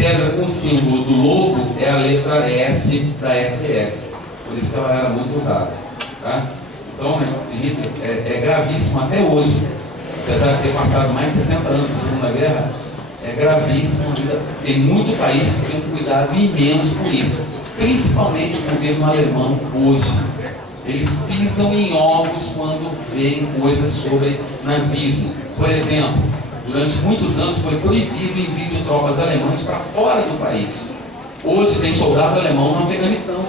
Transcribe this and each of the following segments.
pedra com o símbolo do lobo é a letra S da SS. Por isso que ela era muito usada. Tá? Então, o negócio de Hitler é gravíssimo até hoje. Apesar de ter passado mais de 60 anos da Segunda Guerra, é gravíssimo. Tem muito país que tem um cuidado imenso com isso. Principalmente o governo alemão hoje. Eles pisam em ovos quando veem coisas sobre nazismo. Por exemplo, durante muitos anos foi proibido o envio de tropas alemãs para fora do país. Hoje tem soldado alemão no Afeganistão.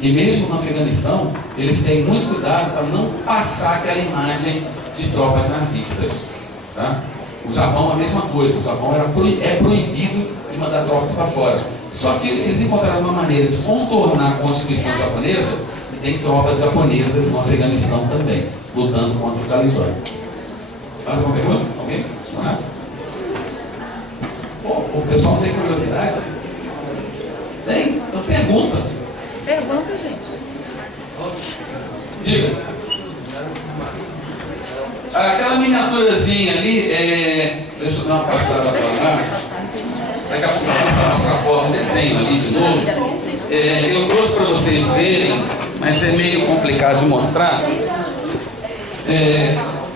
E mesmo no Afeganistão, eles têm muito cuidado para não passar aquela imagem de tropas nazistas. Tá? O Japão é a mesma coisa. O Japão é proibido de mandar tropas para fora. Só que eles encontraram uma maneira de contornar a Constituição japonesa e tem tropas japonesas no Afeganistão também, lutando contra o Talibã. Mais alguma pergunta? Alguém? Não é? Pô, o pessoal tem curiosidade? Tem? Então pergunta. Pergunta, gente. Diga. Aquela miniaturazinha ali, deixa eu dar uma passada para lá. Daqui a pouco eu vou mostrar a foto, um desenho ali de novo. Eu trouxe para vocês verem, mas é meio complicado de mostrar.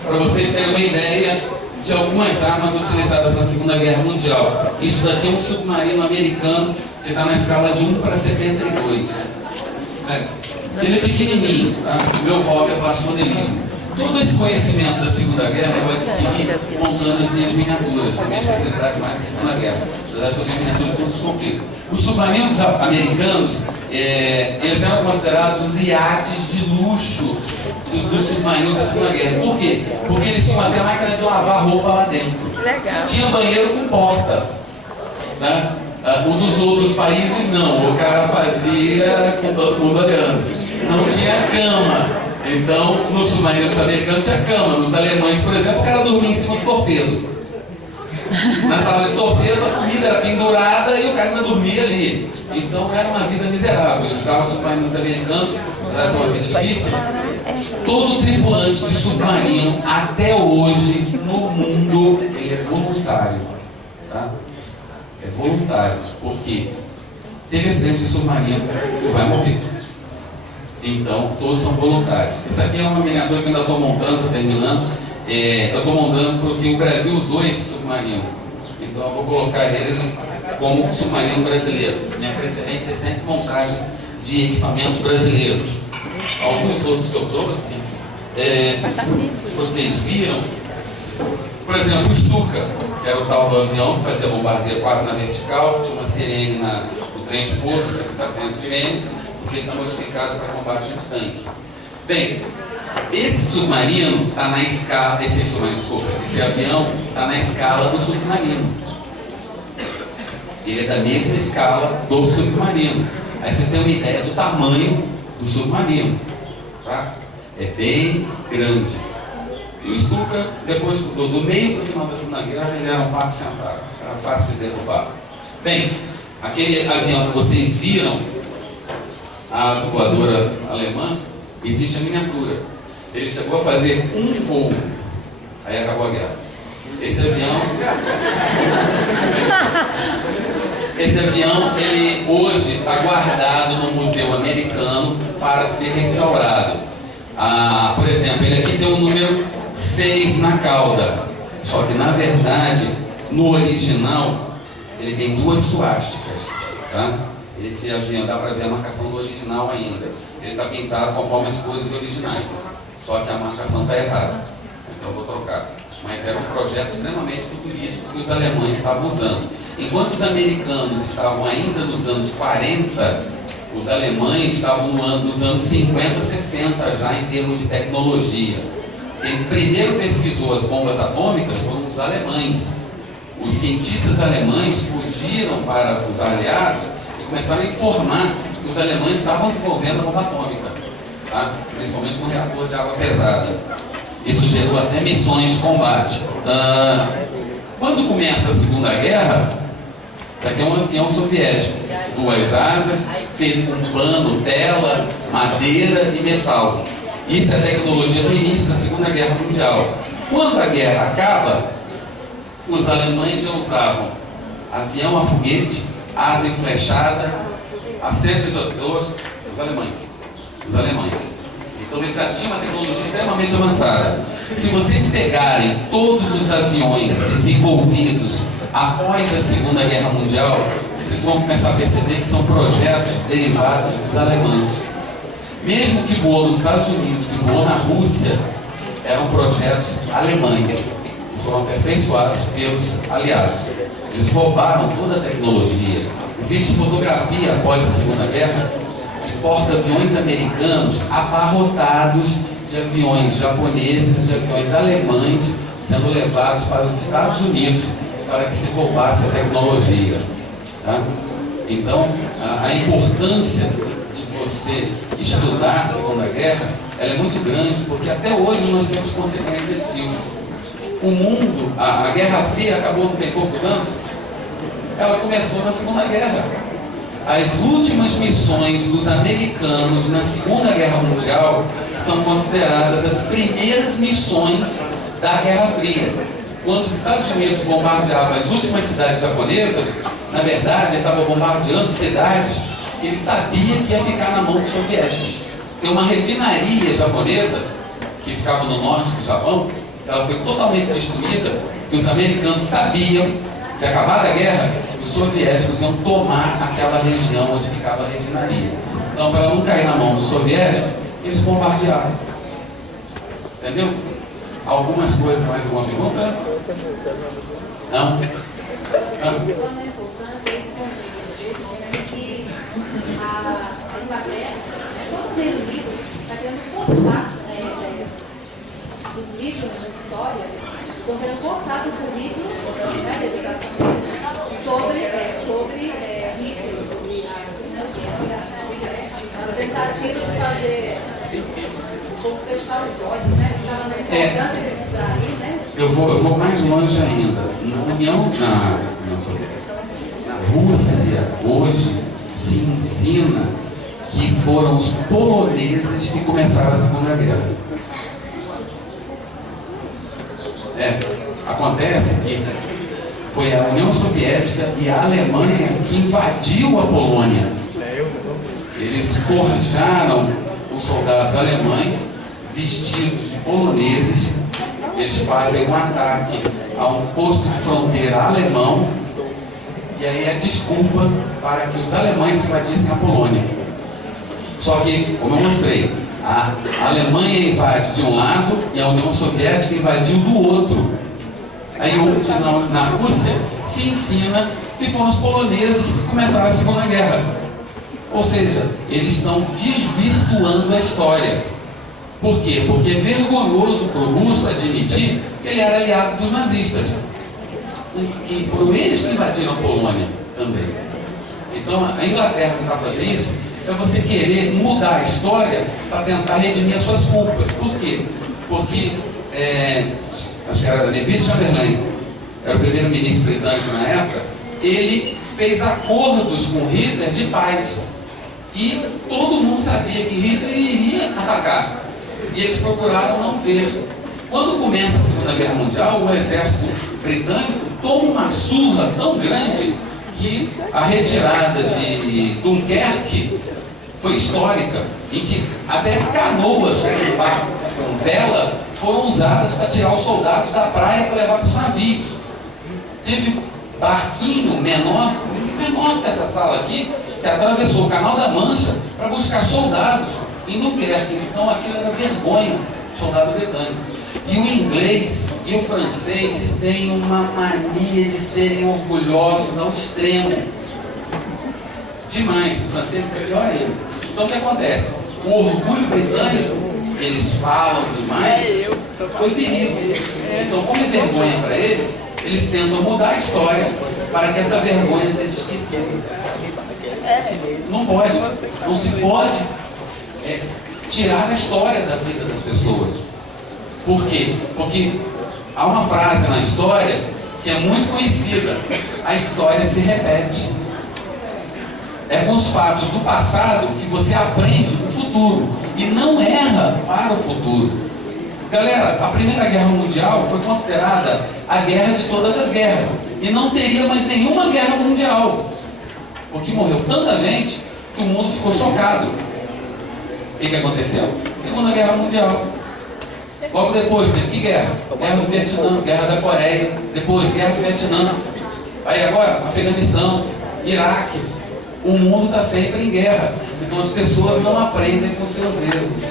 Para vocês terem uma ideia de algumas armas utilizadas na Segunda Guerra Mundial. Isso daqui é um submarino americano que está na escala de 1 para 72. Ele é pequenininho, tá? O meu hobby é modelismo. Todo esse conhecimento da Segunda Guerra eu adquiri montando as minhas miniaturas, a minha especialidade mais da Segunda Guerra. Na verdade, eu tenho miniaturas de todos os conflitos. Os submarinos americanos, eles eram considerados os iates de luxo do submarino da Segunda Guerra. Por quê? Porque eles tinham até máquina de lavar roupa lá dentro. Legal. Tinha banheiro com porta. Tá? Um dos outros países não, o cara fazia com todo mundo olhando. Não tinha cama. Então, nos submarinos americanos tinha cama. Nos alemães, por exemplo, o cara dormia em cima do torpedo. Na sala de torpedo, a comida era pendurada e o cara ainda dormia ali. Então, era uma vida miserável. Eles usavam submarinos americanos, trazem uma vida difícil. Todo tripulante de submarino, até hoje, no mundo, ele é voluntário. Tá? É voluntário. Por quê? Teve acidente de submarino, tu vai morrer. Então, todos são voluntários. Isso aqui é uma miniatura que eu ainda estou montando, estou terminando. Eu estou montando porque o Brasil usou esse submarino. Então, eu vou colocar ele como submarino brasileiro. Minha preferência é sempre montagem de equipamentos brasileiros. Alguns outros que eu trouxe, vocês viram, por exemplo, o Stuka, que era o tal do avião que fazia bombardeio quase na vertical, tinha uma sirene no trem de pouso, você está sem a sirene, porque ele está modificado para combate de tanque. Bem, esse submarino está na escala, esse avião está na escala do submarino. Ele é da mesma escala do submarino. Aí vocês têm uma ideia do tamanho do submarino. Tá? É bem grande. E o Stuka, depois do meio para o final da Segunda Guerra, ele era um barco central. Era fácil de derrubar. Bem, aquele avião que vocês viram, a asa voadora alemã, existe a miniatura. Ele chegou a fazer um voo, aí acabou a guerra. Esse avião, ele hoje está guardado no Museu Americano para ser restaurado. Por exemplo, ele aqui tem o número 6 na cauda. Só que na verdade, no original, ele tem 2 suásticas. Tá? Esse avião dá para ver a marcação do original ainda. Ele está pintado conforme as cores originais. Só que a marcação está errada. Então eu vou trocar. Mas era um projeto extremamente futurístico que os alemães estavam usando. Enquanto os americanos estavam ainda nos anos 40, os alemães estavam nos anos 50, 60 já em termos de tecnologia. Quem primeiro pesquisou as bombas atômicas foram os alemães. Os cientistas alemães fugiram para os aliados e começaram a informar que os alemães estavam desenvolvendo a bomba atômica, tá? Principalmente no reator de água pesada. Isso gerou até missões de combate. Quando começa a Segunda Guerra, isso aqui é um avião soviético, 2 asas, feito com pano, tela, madeira e metal. Isso é a tecnologia do início da Segunda Guerra Mundial. Quando a guerra acaba, os alemães já usavam avião a foguete, asa enflechada, acerto exotor, os alemães. Então eles já tinham uma tecnologia extremamente avançada. Se vocês pegarem todos os aviões desenvolvidos após a Segunda Guerra Mundial, vocês vão começar a perceber que são projetos derivados dos alemães. Mesmo que voou nos Estados Unidos, que voou na Rússia, eram projetos alemães, que foram aperfeiçoados pelos aliados. Eles roubaram toda a tecnologia. Existe fotografia após a Segunda Guerra de porta-aviões americanos abarrotados de aviões japoneses, de aviões alemães, sendo levados para os Estados Unidos para que se roubasse a tecnologia. Tá? Então, a importância de você estudar a Segunda Guerra, ela é muito grande, porque até hoje nós temos consequências disso. O mundo, a Guerra Fria acabou não tem poucos anos, ela começou na Segunda Guerra. As últimas missões dos americanos na Segunda Guerra Mundial são consideradas as primeiras missões da Guerra Fria. Quando os Estados Unidos bombardeavam as últimas cidades japonesas, na verdade, ele estava bombardeando cidades que ele sabia que ia ficar na mão dos soviéticos. Tem uma refinaria japonesa, que ficava no norte do Japão, ela foi totalmente destruída, e os americanos sabiam que, acabada a guerra, os soviéticos iam tomar aquela região onde ficava a refinaria. Então, para não cair na mão dos soviéticos, eles bombardeavam. Entendeu? Algumas coisas, mais alguma pergunta? Não? A importância desse momento que a Inglaterra, todo o Reino Unido, está querendo cortar os livros de história, estão querendo cortar os currículos de educação sobre Hitler, sobre a tentativa de fazer fechar os olhos, né? Estava na importância desse daí, né? Eu vou mais longe ainda. Na Rússia, hoje, se ensina que foram os poloneses que começaram a Segunda Guerra. Acontece que foi a União Soviética e a Alemanha que invadiu a Polônia. Eles forjaram os soldados alemães vestidos de poloneses. Eles fazem um ataque a um posto de fronteira alemão, e aí é desculpa para que os alemães invadissem a Polônia. Só que, como eu mostrei, a Alemanha invade de um lado e a União Soviética invadiu do outro. Aí hoje na Rússia se ensina que foram os poloneses que começaram a Segunda Guerra. Ou seja, eles estão desvirtuando a história. Por quê? Porque é vergonhoso para o russo admitir que ele era aliado dos nazistas. E foram eles que invadiram a Polônia também. Então a Inglaterra tentar fazer isso é você querer mudar a história para tentar redimir as suas culpas. Por quê? Porque acho que era Neville Chamberlain, era o primeiro-ministro britânico na época, ele fez acordos com Hitler de paz. E todo mundo sabia que Hitler iria atacar. E eles procuraram não ver. Quando começa a Segunda Guerra Mundial, o exército britânico toma uma surra tão grande que a retirada de Dunkerque foi histórica, em que até canoas com vela foram usadas para tirar os soldados da praia para levar para os navios. Teve barquinho menor que essa sala aqui, que atravessou o Canal da Mancha para buscar soldados em Dunkerque. Então aquilo era vergonha, soldado britânico. E o inglês e o francês têm uma mania de serem orgulhosos ao extremo. Demais, o francês é pior ainda. Então o que acontece? O orgulho britânico, eles falam demais, foi ferido. Então, como é vergonha para eles, eles tentam mudar a história para que essa vergonha seja esquecida. Não pode, não se pode tirar a história da vida das pessoas. Por quê? Porque há uma frase na história que é muito conhecida: a história se repete. É com os fatos do passado que você aprende o futuro e não erra para o futuro. Galera, a Primeira Guerra Mundial foi considerada a guerra de todas as guerras. e não teria mais nenhuma guerra mundial, porque morreu tanta gente que o mundo ficou chocado. O que aconteceu? Segunda Guerra Mundial. Logo depois teve que guerra? Guerra do Vietnã, Guerra da Coreia, depois Guerra do Vietnã, aí agora Afeganistão, Iraque. O mundo está sempre em guerra. Então as pessoas não aprendem com seus erros.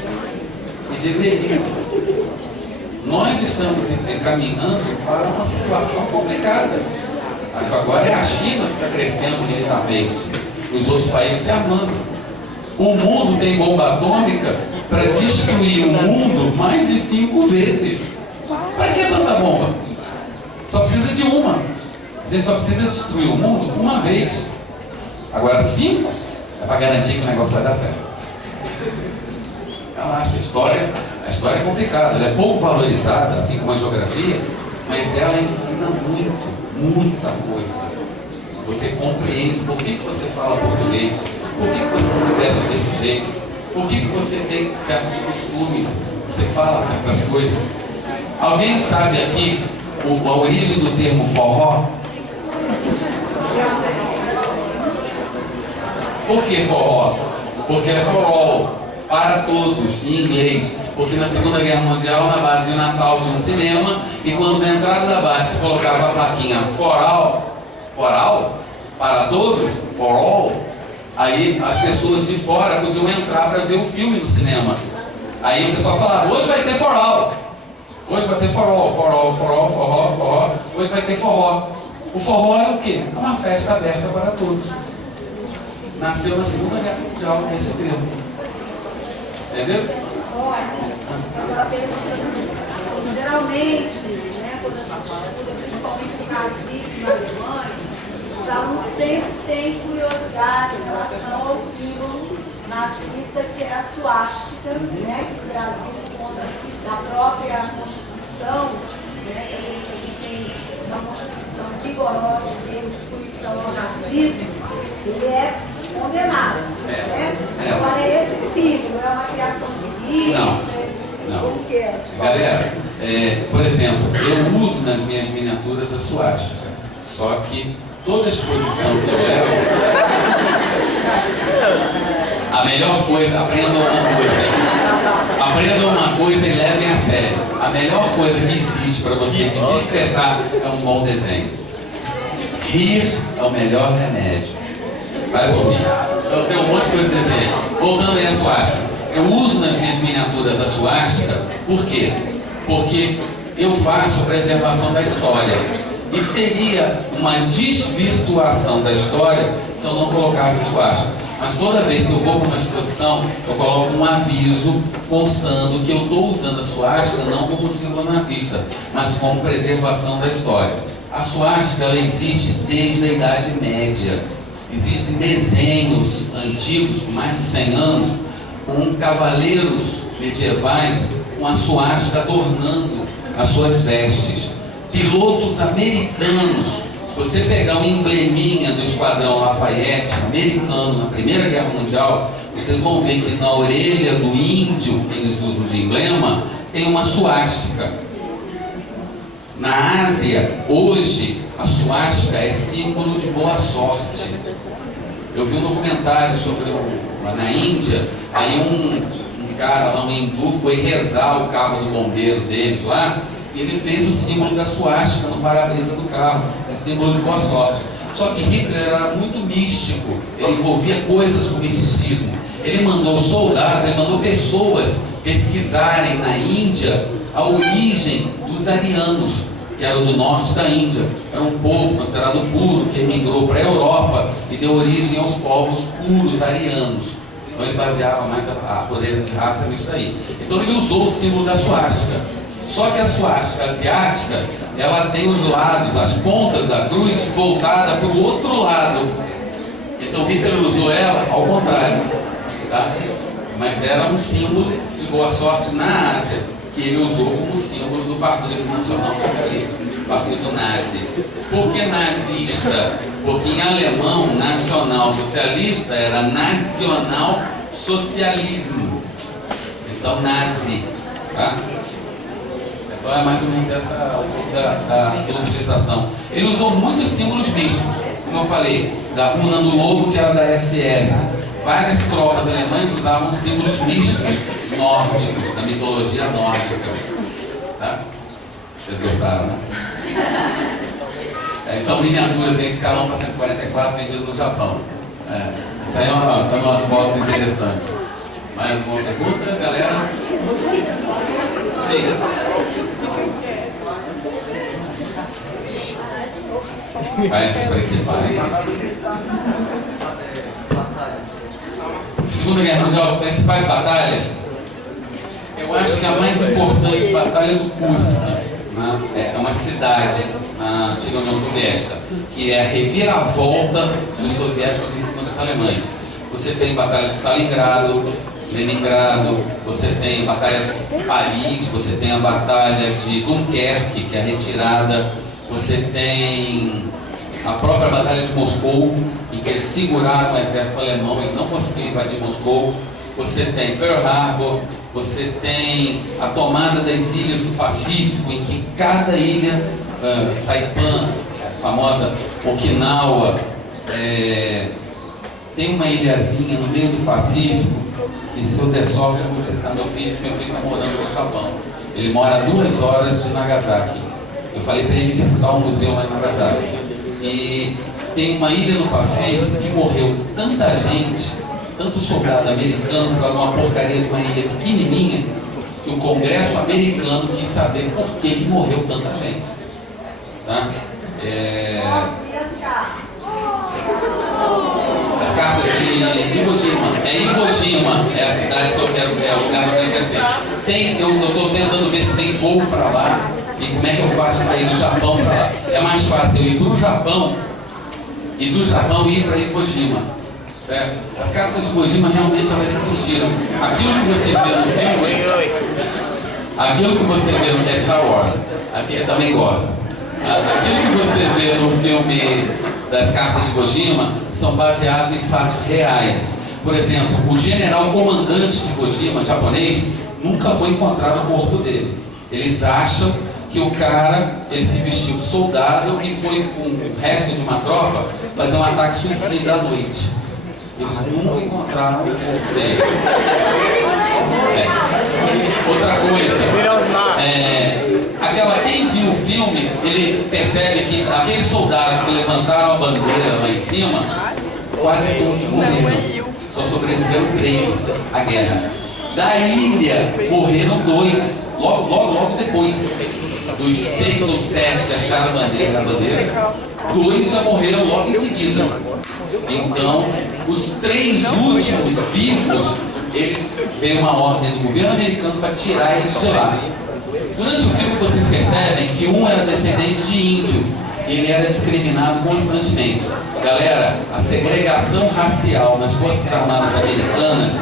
E deveriam. Nós estamos encaminhando para uma situação complicada. Agora é a China que está crescendo militarmente, os outros países se armando. O mundo tem bomba atômica para destruir o mundo mais de 5 vezes. Para que tanta bomba? Só precisa de uma. A gente só precisa destruir o mundo uma vez. Agora 5 é para garantir que o negócio vai dar certo. Eu acho a história é complicada, ela é pouco valorizada, assim como a geografia, mas ela ensina muita coisa. Você compreende por que você fala português, por que você se veste desse jeito, por que você tem certos costumes, você fala certas coisas. Alguém sabe aqui a origem do termo forró? Por que forró? Porque é for all, para todos, em inglês. Porque na Segunda Guerra Mundial, na base de Natal tinha um cinema, e quando na entrada da base se colocava a plaquinha for all, para todos, for all, aí as pessoas de fora podiam entrar para ver o filme no cinema. Aí o pessoal falava, hoje vai ter for all, hoje vai ter forró, hoje vai ter forró. O forró é o quê? É uma festa aberta para todos. Nasceu na Segunda Guerra Mundial esse termo. Entendeu? Geralmente, né, quando a gente estuda, principalmente o nazismo na Alemanha, os alunos têm curiosidade em relação ao símbolo nazista, que é a suástica, né, que o Brasil, por conta da própria Constituição, né, que a gente aqui tem uma Constituição rigorosa em termos de punição ao racismo, ele é condenado. Né? Agora, esse símbolo é uma criação de livro? Não. Como que é? Galera, por exemplo, eu uso nas minhas miniaturas a suástica, só que toda exposição que eu levo, a melhor coisa, aprendam uma coisa e levem a sério. A melhor coisa que existe para você desestressar é um bom desenho. Rir é o melhor remédio. Vai ouvir. Eu tenho um monte de coisa de desenho. Voltando aí a suástica. Eu uso nas minhas miniaturas a suástica, por quê? Porque eu faço a preservação da história. E seria uma desvirtuação da história se eu não colocasse a suástica. Mas toda vez que eu vou para uma exposição, eu coloco um aviso constando que eu estou usando a suástica não como símbolo nazista, mas como preservação da história. A suástica, ela existe desde a Idade Média. Existem desenhos antigos, com mais de 100 anos, com cavaleiros medievais com a suástica adornando as suas vestes. Pilotos americanos, se você pegar um embleminha do Esquadrão Lafayette americano na Primeira Guerra Mundial, vocês vão ver que na orelha do índio, que eles usam de emblema, tem uma suástica. Na Ásia, hoje, a suástica é símbolo de boa sorte. Eu vi um documentário sobre lá na Índia, aí um cara lá, um hindu, foi rezar o carro do bombeiro deles lá, e ele fez o símbolo da suástica no para-brisa do carro, é símbolo de boa sorte. Só que Hitler era muito místico, ele envolvia coisas com misticismo. Ele mandou soldados, ele mandou pessoas pesquisarem na Índia a origem dos arianos, que eram do norte da Índia. Era um povo considerado puro, que emigrou para a Europa e deu origem aos povos puros arianos. Então ele baseava mais a pureza de raça nisso aí. Então ele usou o símbolo da suástica. Só que a suástica asiática, ela tem os lados, as pontas da cruz voltada para o outro lado. Então Hitler usou ela ao contrário, tá? Mas era um símbolo de boa sorte na Ásia, que ele usou como símbolo do Partido Nacional Socialista, Partido Nazi. Por que nazista? Porque em alemão, nacional socialista era nacional socialismo. Então, nazi, tá? Então é mais ou menos essa da utilização. Ele usou muitos símbolos místicos, como eu falei, da runa do lobo, que era da SS. Várias tropas alemãs usavam símbolos místicos nórdicos, da mitologia nórdica. Tá? Vocês gostaram, né? São miniaturas em escalão para 144 vendidas no Japão. Isso aí são umas fotos interessantes. Mais alguma pergunta, galera? Sim. Quais os principais? Segunda Guerra Mundial, principais batalhas. Eu acho que a mais importante batalha é do Kursk, né? É uma cidade na antiga União Soviética, que é a reviravolta dos soviéticos em cima dos alemães. Você tem a batalha de Stalingrado, Leningrado, você tem a batalha de Paris, você tem a batalha de Dunkerque, que é a retirada, você tem a própria batalha de Moscou, em que eles seguraram o exército alemão e não conseguiram invadir Moscou. Você tem Pearl Harbor, você tem a tomada das ilhas do Pacífico, em que cada ilha, Saipan, a famosa Okinawa, tem uma ilhazinha no meio do Pacífico, e se eu der sorte, eu vou visitar meu filho está morando no Japão. Ele mora a 2 horas de Nagasaki. Eu falei para ele visitar um museu lá em Nagasaki. E tem uma ilha no Pacífico que morreu tanta gente, tanto soldado americano, para uma porcaria de uma ilha pequenininha, que o Congresso americano quis saber por que morreu tanta gente. Tá? As cartas de Iwo Jima. Iwo Jima é a cidade que eu quero, é o lugar que eu quero conhecer. Eu estou tentando ver se tem voo para lá e como é que eu faço para ir do Japão para lá. É mais fácil eu ir para o Japão e do Japão ir para Iwo Jima. Certo? As cartas de Iwo Jima realmente elas existiram. Aquilo que você vê no filme, aquilo que você vê no Star Wars, aqui eu também gosto. Aquilo que você vê no filme das cartas de Iwo Jima são baseados em fatos reais. Por exemplo, o general comandante de Iwo Jima, japonês, nunca foi encontrado o corpo dele. Eles acham que o cara, ele se vestiu de soldado e foi com o resto de uma tropa fazer um ataque suicida à noite. Eles nunca encontraram o corpo dele. Outra coisa, quem viu o filme, ele percebe que aqueles soldados que levantaram a bandeira lá em cima, quase todos morreram. Só sobreviveram 3 à guerra. Da ilha, morreram 2, logo depois. Dos 6 ou 7 que acharam a bandeira, 2 já morreram logo em seguida. Então, os 3 últimos vivos, eles veio uma ordem do governo americano para tirar eles de lá. Durante o filme vocês percebem que um era descendente de índio, ele era discriminado constantemente. Galera, a segregação racial nas Forças Armadas Americanas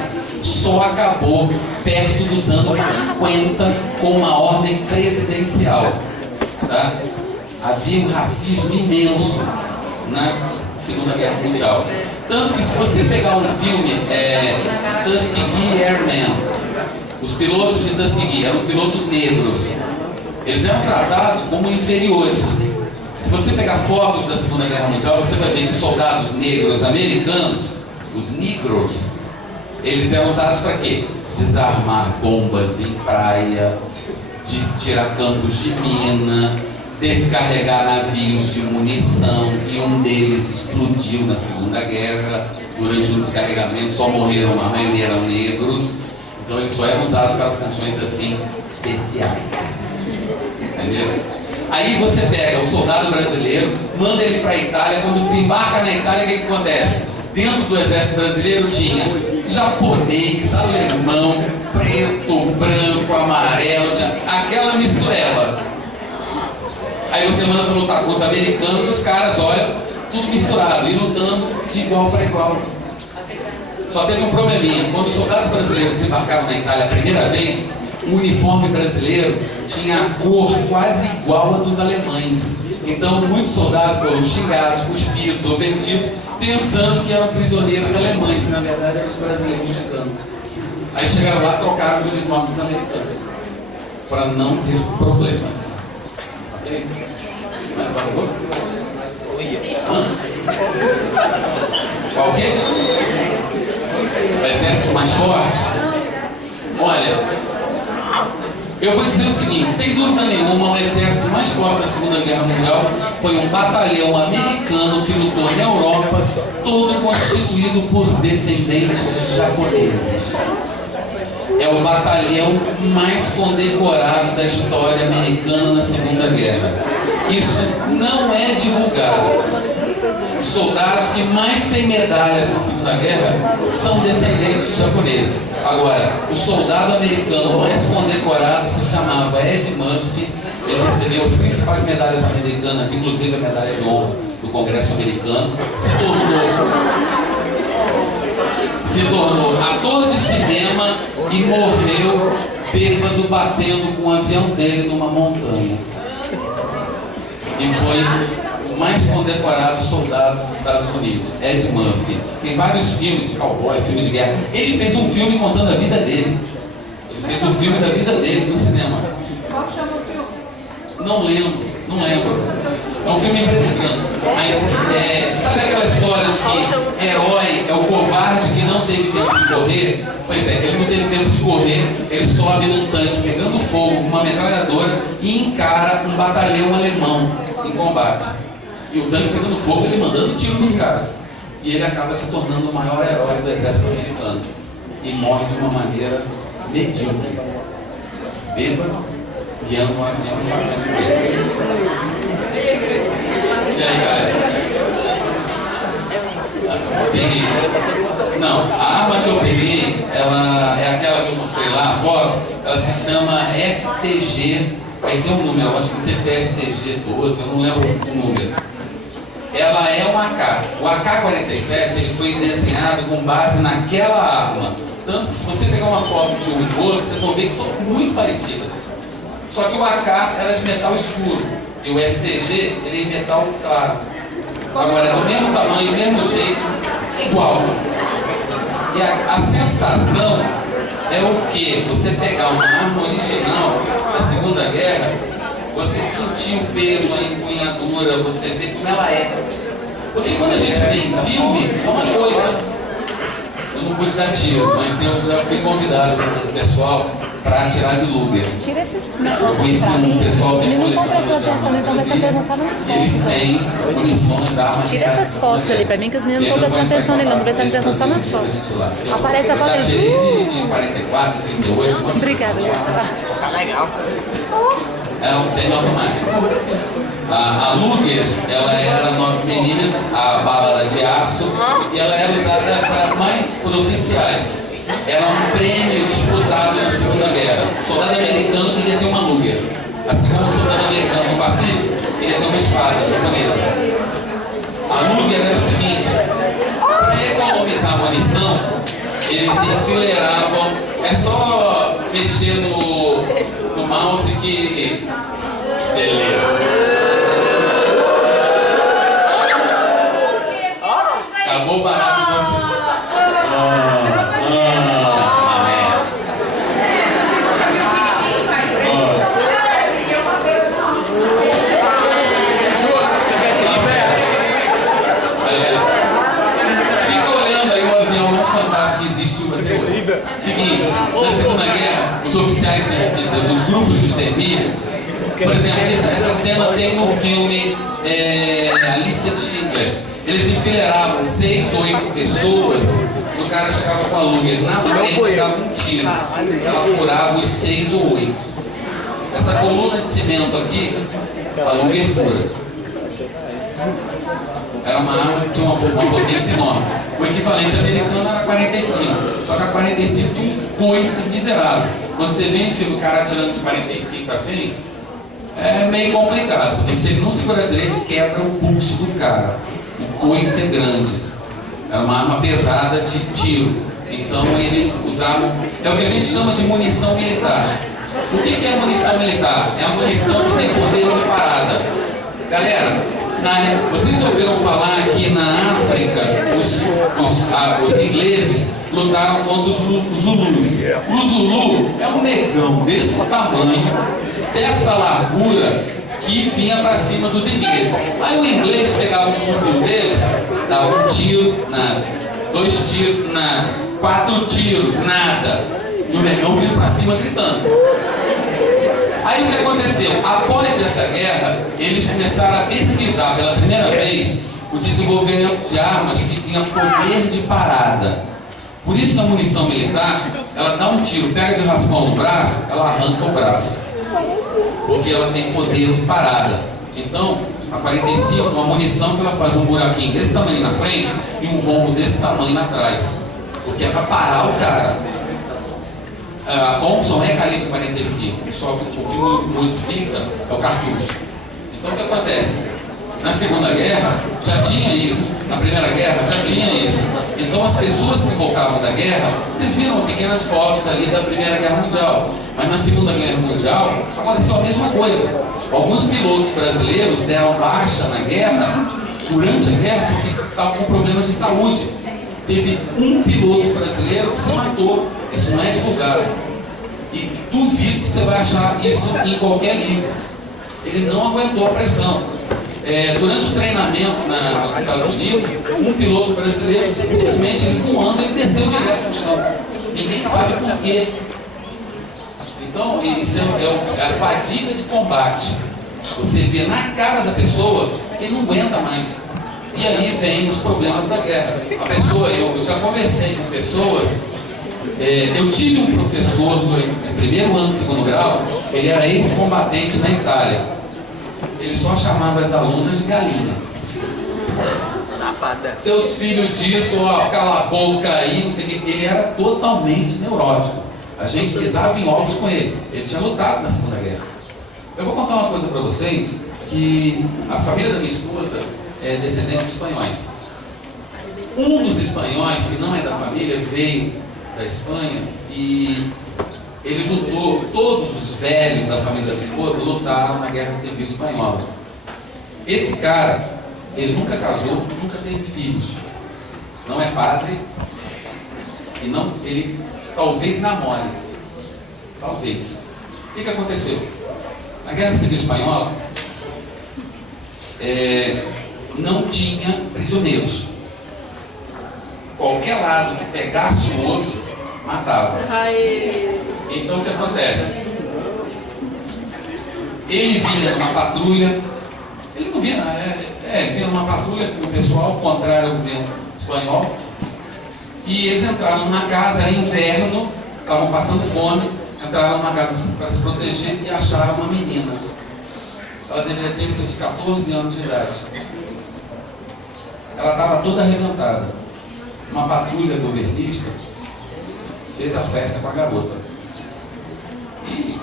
só acabou perto dos anos 50 com uma ordem presidencial. Tá? Havia um racismo imenso na Segunda Guerra Mundial. Tanto que se você pegar um filme, Tuskegee Airmen, os pilotos de Tuskegee eram pilotos negros. Eles eram tratados como inferiores. Se você pegar fotos da Segunda Guerra Mundial, você vai ver que soldados negros americanos, os negros, eles eram usados para quê? Desarmar bombas em praia, de tirar campos de mina, descarregar navios de munição, e um deles explodiu na Segunda Guerra. Durante o descarregamento só morreram, a maioria eram negros. Então eles só eram usados para funções assim especiais. Entendeu? Aí você pega o soldado brasileiro, manda ele para a Itália. Quando desembarca na Itália, o que acontece? Dentro do exército brasileiro tinha japonês, alemão, preto, branco, amarelo, aquela mistureba. Aí você manda para lutar com os americanos, os caras, olha, tudo misturado e lutando de igual para igual. Só teve um probleminha. Quando os soldados brasileiros desembarcaram na Itália a primeira vez, o uniforme brasileiro tinha a cor quase igual a dos alemães. Então muitos soldados foram xingados, cuspidos, ofendidos, pensando que eram prisioneiros alemães, e na verdade eram os brasileiros chegando. Aí chegaram lá, trocaram os uniformes americanos. para não ter problemas. Ok? Qual que é? O exército mais forte? Olha, eu vou dizer o seguinte, sem dúvida nenhuma, o exército mais forte da Segunda Guerra Mundial foi um batalhão americano que lutou na Europa, todo constituído por descendentes japoneses. É o batalhão mais condecorado da história americana na Segunda Guerra. Isso não é divulgado. Os soldados que mais têm medalhas na Segunda Guerra são descendentes de japoneses. Agora, o soldado americano mais condecorado se chamava Ed Murphy. Ele recebeu as principais medalhas americanas, inclusive a medalha de honra do Congresso americano. Se tornou ator de cinema e morreu bêbado batendo com o avião dele numa montanha. E foi o mais condecorado soldado dos Estados Unidos, Ed Murphy. Tem vários filmes de cowboy, filmes de guerra. Ele fez um filme contando a vida dele. Ele fez um filme da vida dele no cinema. Qual que chama o filme? Não lembro. É um filme preto e branco. Mas sabe aquela história de que herói é o covarde que não teve tempo de correr? Pois é, ele não teve tempo de correr, ele sobe num tanque pegando fogo, uma metralhadora, e encara um batalhão alemão em combate. E o tanque pegando fogo, ele mandando tiro nos caras. E ele acaba se tornando o maior herói do exército americano. E morre de uma maneira medíocre. Bêbado, guiando um avião e batendo nele. E aí, galera? Peguei. Não, a arma que eu peguei, ela é aquela que eu mostrei lá, a foto, ela se chama STG, aí tem um número, eu acho que não sei se é STG-12, eu não lembro o número. Ela é um AK. O AK-47 ele foi desenhado com base naquela arma. Tanto que se você pegar uma foto de um e outro, vocês vão ver que são muito parecidas. Só que o AK era de metal escuro e o STG ele é metal claro. Agora é do mesmo tamanho, mesmo jeito, igual. E a sensação é o que? Você pegar uma arma original da Segunda Guerra, você sentir o peso, a empunhadura, você vê como ela é. Porque quando a gente vê em filme, é uma coisa. Eu não pude dar tiro, mas eu já fui convidado pelo pessoal para atirar de Luger. Tira esses Eu negócios conheci pra mim. um pessoal que é Ele não tá colecionador prestando de atenção, ele tá prestando atenção só nas armas. Eles fotos. têm munições da arma. Tira essas fotos ali pra mim, que os meninos não estão prestando atenção nele, não estão prestando atenção só nas fotos. Aparece a foto Eu já tirei deles. de 44, 38. Obrigada. Tá legal. Era um semi-automático. A Luger, ela era 9mm, a bala era de aço e ela era usada para mais por oficiais. Era um prêmio disputado na Segunda Guerra. O soldado americano queria ter uma Luger, assim como o soldado americano no Pacífico queria ter uma espada japonesa. A Luger era o seguinte: para economizar munição, eles enfileiravam. É só mexer no mouse que. Beleza. Acabou o barato de você. Fica olhando aí o avião mais fantástico que existiu até hoje. Seguinte, na Segunda Guerra, os oficiais dos grupos de extermínio, por exemplo, essa cena tem no filme A Lista de Schindler. Eles enfileiravam 6 ou 8 pessoas e o cara chegava com a Luger na frente, dava um tiro. Ela furava os 6 ou 8. Essa coluna de cimento aqui, a Luger fura. Era uma arma que tinha uma potência enorme. O equivalente americano era 45. Só que a 45 tinha um coice miserável. Quando você vê em filme o cara atirando de 45 assim, é meio complicado, porque se ele não segurar direito, quebra o pulso do cara. O coice é grande. É uma arma pesada de tiro. Então eles usavam. É o que a gente chama de munição militar. O que é munição militar? É a munição que tem poder de parada. Galera, vocês ouviram falar que na África os ingleses lutaram contra os Zulus. O Zulu é um negão desse tamanho, dessa largura, que vinha para cima dos ingleses. Aí o inglês pegava o fuzil deles, dava um tiro, nada. 2 tiros, nada. 4 tiros, nada. E o negão vinha para cima gritando. Aí o que aconteceu? Após essa guerra, eles começaram a pesquisar pela primeira vez o desenvolvimento de armas que tinham poder de parada. Por isso que a munição militar, ela dá um tiro, pega de raspão no braço, ela arranca o braço. Porque ela tem poder de parada. Então, a 45, uma munição que ela faz um buraquinho desse tamanho na frente e um rombo desse tamanho atrás. Porque é para parar o cara. A Thompson é calibre 45, só que o que modifica é o cartucho. Então o que acontece? Na Segunda Guerra já tinha isso, na Primeira Guerra já tinha isso. Então as pessoas que voltavam da guerra, vocês viram pequenas fotos ali da Primeira Guerra Mundial, mas na Segunda Guerra Mundial aconteceu a mesma coisa. Alguns pilotos brasileiros deram baixa na guerra, durante a guerra, porque estavam com problemas de saúde. Teve um piloto brasileiro que se matou. Isso não é divulgado. E duvido que você vai achar isso em qualquer livro. Ele não aguentou a pressão. Durante o treinamento nos Estados Unidos, um piloto brasileiro, simplesmente, ele voando, ele desceu direto no chão. Ninguém sabe por quê. Então, isso é a fadiga de combate. Você vê na cara da pessoa que ele não aguenta mais. E aí vem os problemas da guerra. A pessoa, eu já conversei com pessoas. Eu tive um professor de primeiro ano, segundo grau, ele era ex-combatente na Itália. Ele só chamava as alunas de galinha. Safada. Seus filhos disso, ó, cala a boca aí, não sei o que. Ele era totalmente neurótico. A gente pisava em ovos com ele. Ele tinha lutado na Segunda Guerra. Eu vou contar uma coisa para vocês, que a família da minha esposa é descendente de espanhóis. Um dos espanhóis, que não é da família, veio da Espanha e ele lutou. Todos os velhos da família da minha esposa lutaram na Guerra Civil Espanhola. Esse cara, ele nunca casou, nunca teve filhos, não é padre e não, ele talvez namore, talvez. O que aconteceu? Na Guerra Civil Espanhola não tinha prisioneiros. Qualquer lado que pegasse o outro, matava. Então o que acontece? Ele vinha numa patrulha, ele não vinha, ele vinha numa patrulha com o pessoal contrário ao governo espanhol, e eles entraram numa casa, era inverno, estavam passando fome, entraram numa casa para se proteger e acharam uma menina. Ela deveria ter seus 14 anos de idade. Ela estava toda arrebentada. Uma patrulha governista fez a festa com a garota. E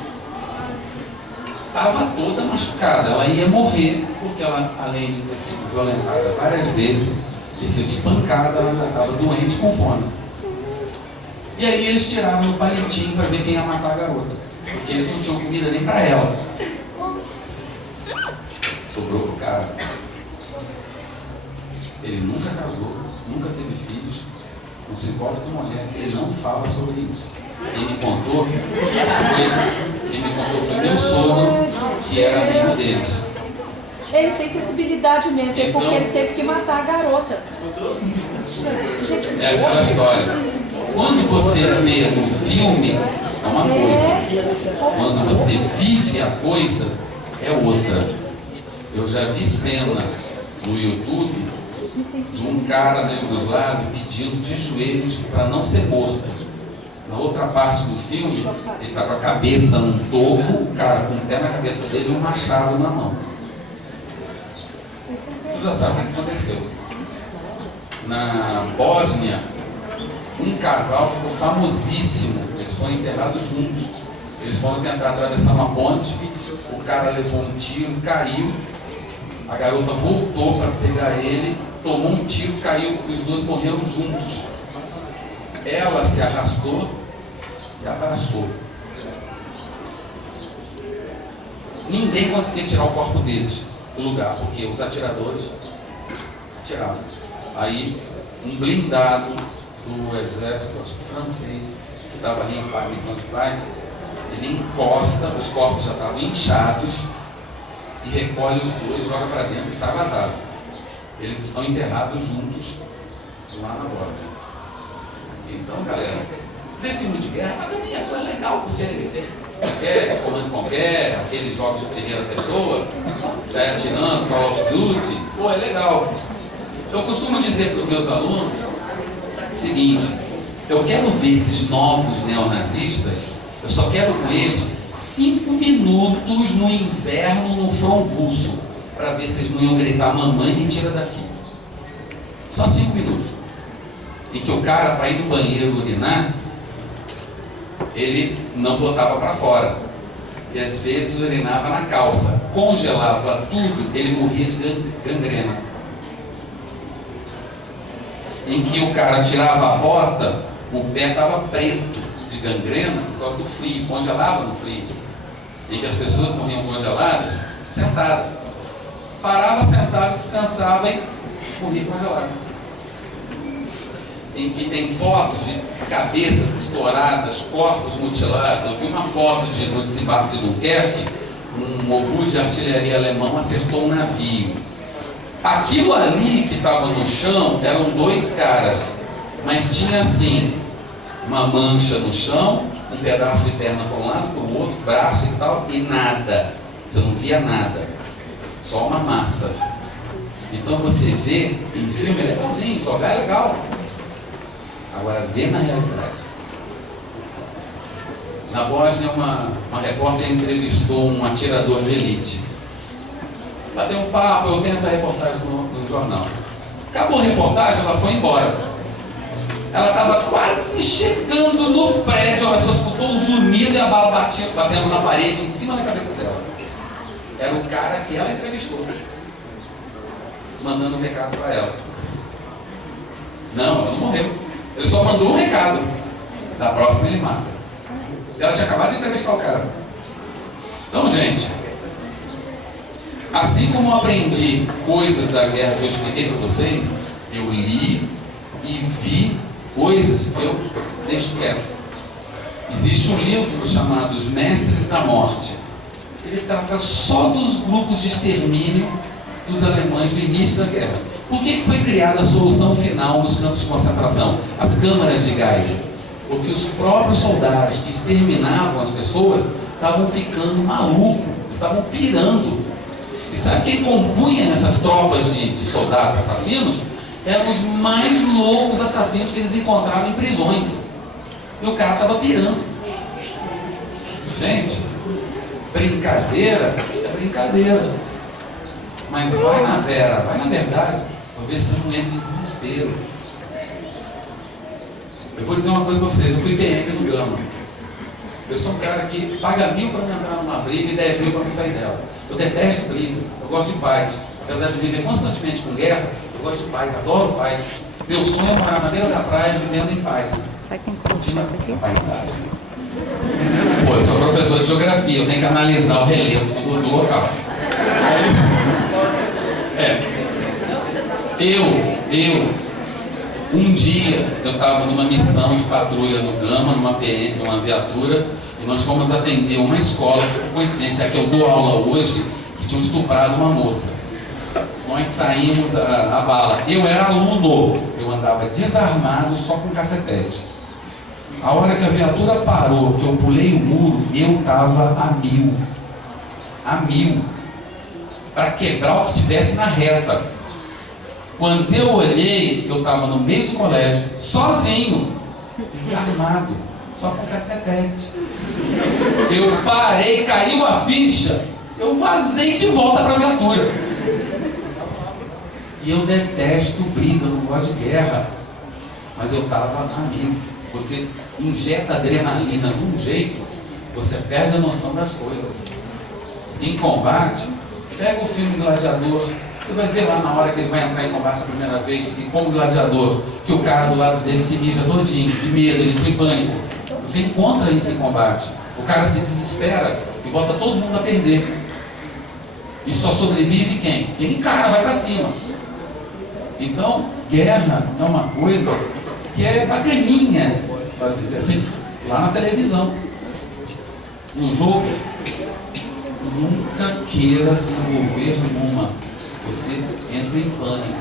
estava toda machucada. Ela ia morrer, porque ela, além de ter sido violentada várias vezes, ter sido espancada, ela estava doente com fome. E aí eles tiraram o palitinho para ver quem ia matar a garota, porque eles não tinham comida nem para ela. Sobrou pro cara. Ele nunca casou, nunca teve filhos, não se importa com mulher, ele não fala sobre isso. Quem me contou foi meu sogro, que era amigo deles. Ele tem sensibilidade mesmo, Então, porque ele teve que matar a garota. É aquela história. Quando você vê no filme, é uma coisa. Quando você vive a coisa, é outra. Eu já vi cena no YouTube de um cara na Iugoslávia pedindo de joelhos para não ser morto. Na outra parte do filme, ele está com a cabeça num topo, o cara com o pé na cabeça dele e um machado na mão. Tu já sabe o que aconteceu. Na Bósnia, um casal ficou famosíssimo. Eles foram enterrados juntos. Eles foram tentar atravessar uma ponte, o cara levou um tiro, caiu. A garota voltou para pegar ele, tomou um tiro, caiu, os dois morreram juntos. Ela se arrastou e abraçou. Ninguém conseguia tirar o corpo deles do lugar, porque os atiradores atiraram. Aí um blindado do exército, acho que francês, que estava ali em Paris, São Pais, ele encosta, os corpos já estavam inchados, e recolhe os dois, joga para dentro e sai vazado. Eles estão enterrados juntos lá na Bósnia. Então, galera, ver filme de guerra, é legal você quer, comando qualquer, aqueles jogos de primeira pessoa, sai atirando, Call of Duty, pô, é legal. Eu costumo dizer para os meus alunos o seguinte: eu quero ver esses novos neonazistas, eu só quero com eles 5 minutos no inverno no front russo, para ver se eles não iam gritar: mamãe, me tira daqui. Só 5 minutos. Em que o cara, para ir no banheiro urinar, ele não botava para fora. E às vezes urinava na calça. Congelava tudo, ele morria de gangrena. Em que o cara tirava a bota, o pé estava preto de gangrena por causa do frio, congelava no frio. Em que as pessoas morriam congeladas, sentadas. Parava sentado, descansava e morria congelado. Em que tem fotos de cabeças estouradas, corpos mutilados. Eu vi uma foto no desembarque de Dunkerque, um obus de artilharia alemão acertou um navio. Aquilo ali que estava no chão eram 2 caras, mas tinha assim, uma mancha no chão, um pedaço de perna para um lado, para o outro, braço e tal, e nada. Você não via nada, só uma massa. Então você vê em filme, é legalzinho, jogar é legal. Agora, vê na realidade. Na Bósnia, uma repórter entrevistou um atirador de elite. Bateu um papo, eu tenho essa reportagem no jornal. Acabou a reportagem, ela foi embora. Ela estava quase chegando no prédio, ela só escutou o zunido e a bala batendo na parede, em cima da cabeça dela. Era o cara que ela entrevistou, mandando um recado para ela. Não, ela não morreu. Ele só mandou um recado. Da próxima ele mata. Ela tinha acabado de entrevistar o cara. Então, gente, assim como eu aprendi coisas da guerra que eu expliquei para vocês, eu li e vi coisas que eu deixo quieto. Existe um livro chamado Os Mestres da Morte. Ele trata só dos grupos de extermínio dos alemães no início da guerra. Por que foi criada a solução final nos campos de concentração? As câmaras de gás. Porque os próprios soldados que exterminavam as pessoas estavam ficando malucos, estavam pirando. E sabe quem compunha essas tropas de soldados assassinos? Eram os mais loucos assassinos que eles encontravam em prisões. E o cara estava pirando. Gente, brincadeira é brincadeira. Mas vai na vera, vai na verdade, para ver se não entra em desespero. Eu vou dizer uma coisa para vocês: eu fui PM no Gama. Eu sou um cara que paga 1.000 para me entrar numa briga e 10.000 para me sair dela. Eu detesto briga, eu gosto de paz. Apesar de viver constantemente com guerra, eu gosto de paz, adoro paz. Meu sonho é morar na beira da praia, vivendo em paz. Sabe quem curtiu isso aqui? Paisagem. Pô, eu sou professor de geografia, eu tenho que analisar o relevo do local. Um dia eu estava numa missão de patrulha no Gama, numa PM, numa viatura, e nós fomos atender uma escola, por coincidência, é que eu dou aula hoje, que tinham estuprado uma moça. Nós saímos a bala. Eu era aluno, eu andava desarmado, só com cacetete. A hora que a viatura parou, que eu pulei o muro, eu estava a mil, para quebrar o que tivesse na reta. Quando eu olhei, eu estava no meio do colégio, sozinho, desarmado, só com cacetete. Eu parei, caiu a ficha, eu vazei de volta para a viatura. E eu detesto briga, não gosto de guerra, mas eu estava amigo. Você injeta adrenalina de um jeito, você perde a noção das coisas. Em combate, pega o filme Gladiador. Você vai ver lá na hora que ele vai entrar em combate a primeira vez, e como gladiador, que o cara do lado dele se mija todinho, de medo, ele tem pânico. Você encontra isso em combate. O cara se desespera e bota todo mundo a perder. E só sobrevive quem? Quem encara, vai pra cima. Então, guerra é uma coisa que é bacaninha, para dizer assim, lá na televisão. No jogo, nunca queira se envolver numa. Você entra em pânico.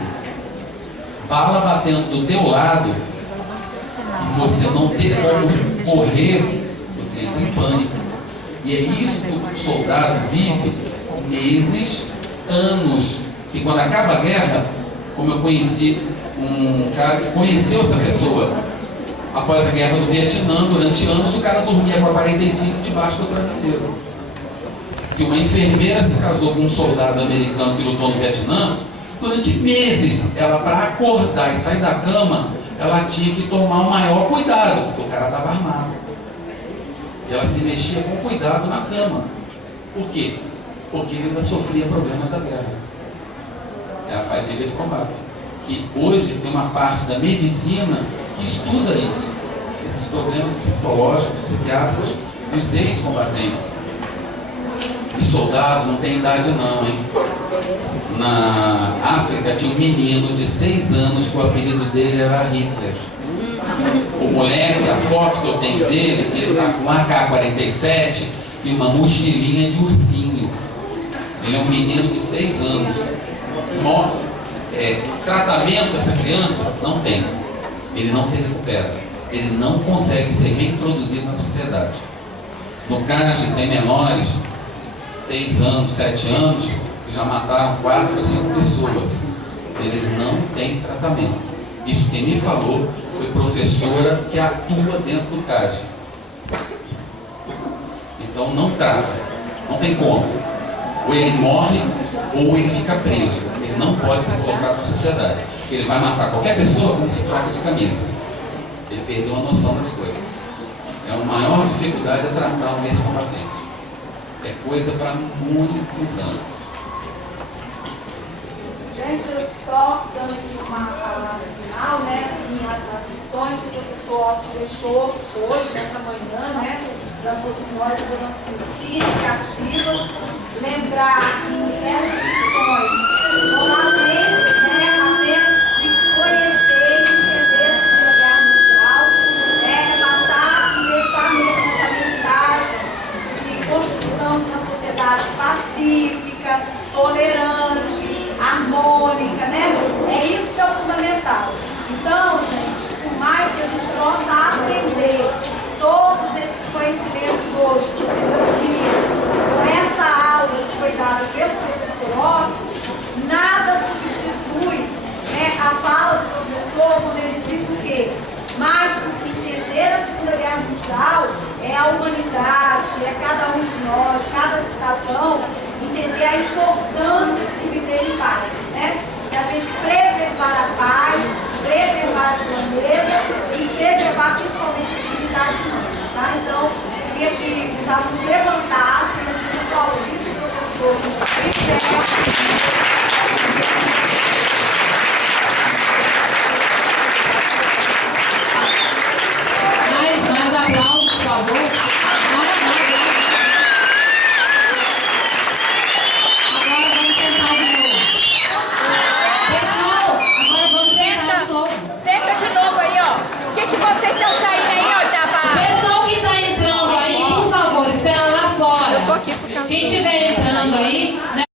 Bala batendo do teu lado e você não ter como correr, você entra em pânico. E é isso que o soldado vive meses, anos. E quando acaba a guerra, como eu conheci um cara que conheceu essa pessoa após a guerra do Vietnã, durante anos o cara dormia com a 45 debaixo do travesseiro. Que uma enfermeira se casou com um soldado americano que lutou no Vietnã, durante meses, ela para acordar e sair da cama, ela tinha que tomar o maior cuidado, porque o cara estava armado. E ela se mexia com cuidado na cama. Por quê? Porque ele ainda sofria problemas da guerra. É a fadiga de combate. Que hoje tem uma parte da medicina que estuda isso. Esses problemas psicológicos, psiquiátricos dos ex-combatentes. E soldado não tem idade não, hein? Na África tinha um menino de 6 anos que o apelido dele era Hitler. O moleque, a foto que eu tenho dele, ele está com um AK-47 e uma mochilinha de ursinho. Ele é um menino de 6 anos. Tratamento essa criança não tem. Ele não se recupera. Ele não consegue ser reintroduzido na sociedade. No caso, tem menores, 6 anos, 7 anos, que já mataram 4 ou 5 pessoas. Eles não têm tratamento. Isso quem me falou foi professora que atua dentro do CAD. Então não trata, não tem como. Ou ele morre ou ele fica preso. Ele não pode ser colocado na sociedade. Ele vai matar qualquer pessoa como se troca de camisa. Ele perdeu a noção das coisas. A maior dificuldade é tratar um ex-combatente. É coisa para muitos anos. Gente, eu só dando aqui uma palavra final, né? Assim, as lições que o professor deixou hoje, nessa manhã, né? Para todos nós, significativas. Lembrar que essas lições não além, né? Apenas de conhecer e entender a Segunda Guerra Mundial, né? É passar e deixar mesmo essa mensagem de construção de uma sociedade pacífica, tolerante, harmônica, né? É isso que é o fundamental. Então, gente, por mais que a gente possa aprender todos esses conhecimentos hoje que vocês adquiriram com essa aula que foi dada pelo professor Otto, nada substitui, né, a fala do professor quando ele diz o quê? Mais do que entender a Segunda Guerra Mundial, é a humanidade, é cada um de nós, cada cidadão, entender a importância de se viver em paz, né? De a gente preservar a paz, preservar o planeta e preservar principalmente a dignidade humana, tá? Então, eu queria que os alunos levantassem, a gente aplaudisse o professor. Mais aplausos, por favor. Agora vamos sentar de novo. Pessoal, agora vamos sentar de novo. Senta de novo aí, ó. O que vocês estão saindo aí, ó, O pessoal que está entrando aí, por favor, espera lá fora. Eu tô aqui por causa Quem tiver